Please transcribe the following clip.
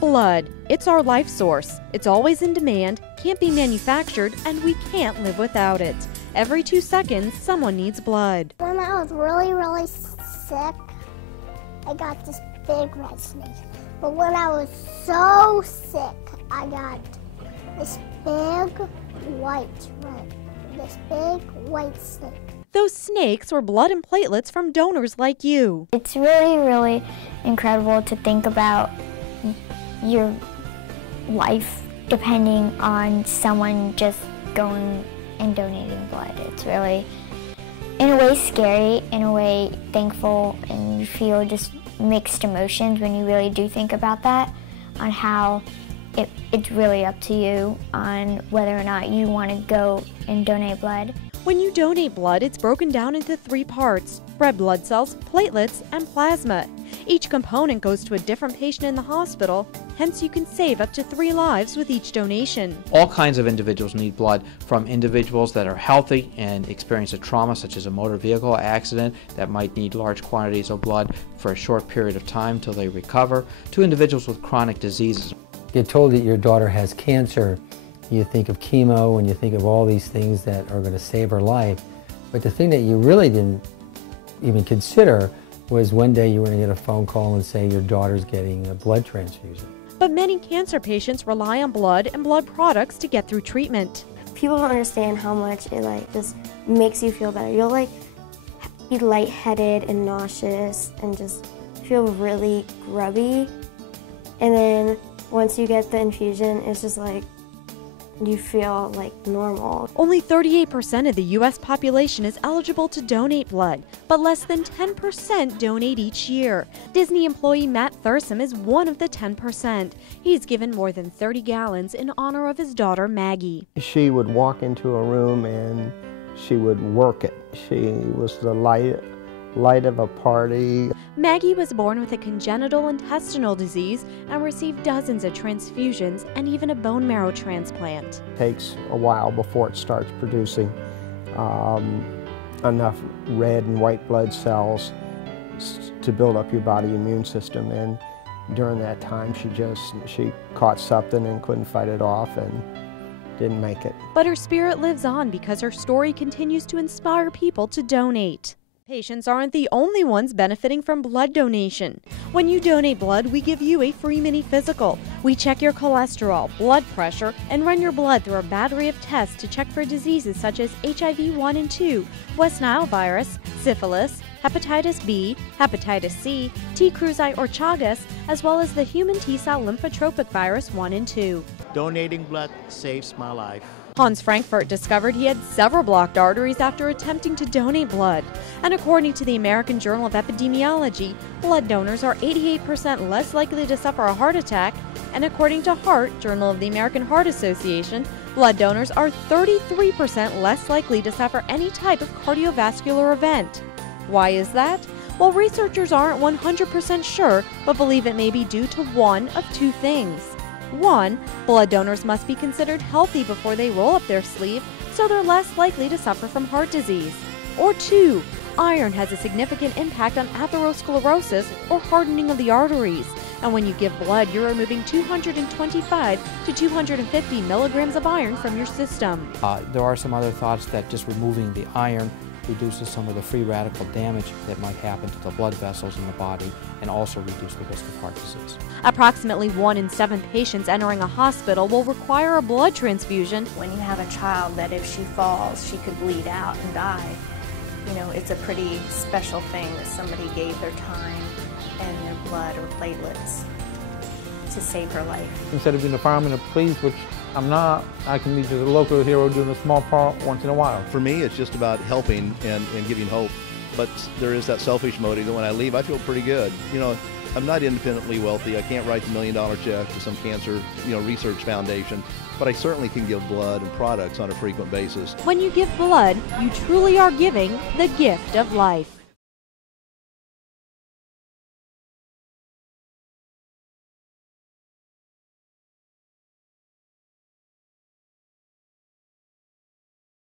Blood. It's our life source. It's always in demand, can't be manufactured, and we can't live without it. Every 2 seconds, someone needs blood. When I was really sick, I got this big red snake. But when I was so sick, I got this big white snake. Those snakes were blood and platelets from donors like you. It's really incredible to think about your life depending on someone just going and donating blood. It's really, in a way, scary, in a way thankful, and you feel just mixed emotions when you really do think about that, on how it's really up to you on whether or not you want to go and donate blood. When you donate blood, it's broken down into 3 parts: red blood cells, platelets, and plasma. Each component goes to a different patient in the hospital, hence you can save up to 3 lives with each donation. All kinds of individuals need blood, from individuals that are healthy and experience a trauma such as a motor vehicle accident that might need large quantities of blood for a short period of time till they recover, to individuals with chronic diseases. Get told that your daughter has cancer, you think of chemo and you think of all these things that are going to save her life, but the thing that you really didn't even consider was one day you were going to get a phone call and say your daughter's getting a blood transfusion. But many cancer patients rely on blood and blood products to get through treatment. People don't understand how much it just makes you feel better. You'll be lightheaded and nauseous and just feel really grubby. And then once you get the infusion, it's just you feel normal. Only 38% of the U.S. population is eligible to donate blood, but less than 10% donate each year. Disney employee Matt Thurston is one of the 10%. He's given more than 30 gallons in honor of his daughter Maggie. She would walk into a room and she would work it. She was the light of a party. Maggie was born with a congenital intestinal disease and received dozens of transfusions and even a bone marrow transplant. It takes a while before it starts producing enough red and white blood cells to build up your body immune system, and during that time she caught something and couldn't fight it off and didn't make it. But her spirit lives on because her story continues to inspire people to donate. Patients aren't the only ones benefiting from blood donation. When you donate blood, we give you a free mini physical. We check your cholesterol, blood pressure, and run your blood through a battery of tests to check for diseases such as HIV 1 and 2, West Nile virus, syphilis, hepatitis B, hepatitis C, T. cruzi or Chagas, as well as the human T-cell lymphotropic virus 1 and 2. Donating blood saves my life. Hans Frankfurt discovered he had several blocked arteries after attempting to donate blood. And according to the American Journal of Epidemiology, blood donors are 88% less likely to suffer a heart attack. And according to Heart, Journal of the American Heart Association, blood donors are 33% less likely to suffer any type of cardiovascular event. Why is that? Well, researchers aren't 100% sure, but believe it may be due to one of 2 things. 1. Blood donors must be considered healthy before they roll up their sleeve, so they're less likely to suffer from heart disease. Or 2. Iron has a significant impact on atherosclerosis, or hardening of the arteries. And when you give blood, you're removing 225 to 250 milligrams of iron from your system. There are some other thoughts that just removing the iron reduces some of the free radical damage that might happen to the blood vessels in the body, and also reduce the risk of heart disease. Approximately 1 in 7 patients entering a hospital will require a blood transfusion. When you have a child that if she falls, she could bleed out and die, it's a pretty special thing that somebody gave their time and their blood or platelets to save her life. Instead of being a fireman or police, which I'm not, I can be just a local hero doing a small part once in a while. For me, it's just about helping and giving hope. But there is that selfish motive that when I leave, I feel pretty good. I'm not independently wealthy. I can't write the $1 million check to some cancer, research foundation. But I certainly can give blood and products on a frequent basis. When you give blood, you truly are giving the gift of life.